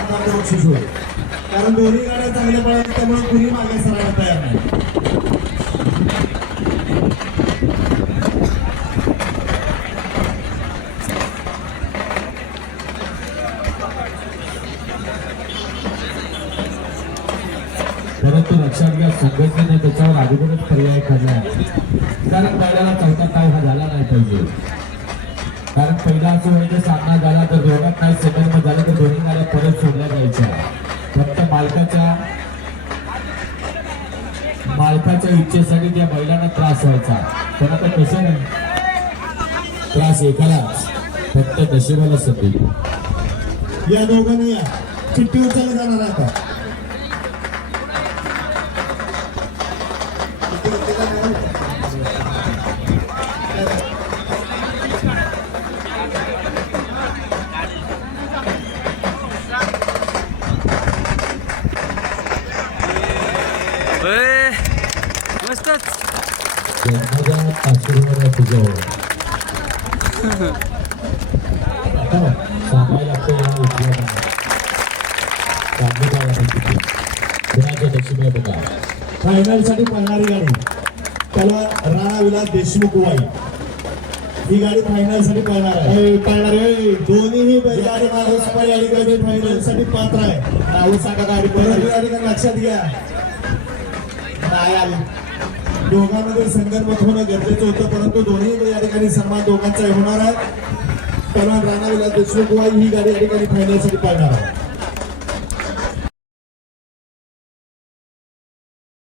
लाखांचं बक्षीस होईल. कारण दोन्ही गाड्या चांगल्या पळाल्या त्यामुळे कुणी मागे सरायला तयार नाही. परंतु लक्षात घ्या संघटनेने त्याच्यावर अगोदरच पर्याय काढला आहे. कारण बैलाला चौथा ताव हा झाला नाही पाहिजे. कारण पहिला असं म्हणजे सामना झाला तर दोघात नाही सेकंड झालं तर दोन्ही गाड्या परत सोडल्या जायच्या. फक्त मालकाच्या इच्छेसाठी त्या बैलांना त्रास व्हायचा. पण आता कसं नाही, त्रास एकालाच फक्त नशिबाला सध्या. या दोघांनी या चिठ्ठी उचलली जाणार आहे आता. मस्तच जन्मजात आशीर्वाद तुझ्यावर सांगायला लागतो या उद्योगाला. कुणाच्या नशिबा बघा. फायनल साठी पळणारी गाडी त्याला राणा विलास देशमुख वाई ही गाडी फायनल साठी पळणार आहे. पळणार आहे दोन्हीही बैलगाडी माणूस फायनल साठी पात्र आहे. नाव सांगा गाडी गाडी लक्षात घ्या. नाही आली दोघांमध्ये संगनमत होणं गरजेचं होतं परंतु दोन्ही या ठिकाणी सन्मान दोघांचा होणार आहे. त्याला राणा विलास देशमुख वाई ही गाडी या ठिकाणी फायनल साठी पळणार आहे.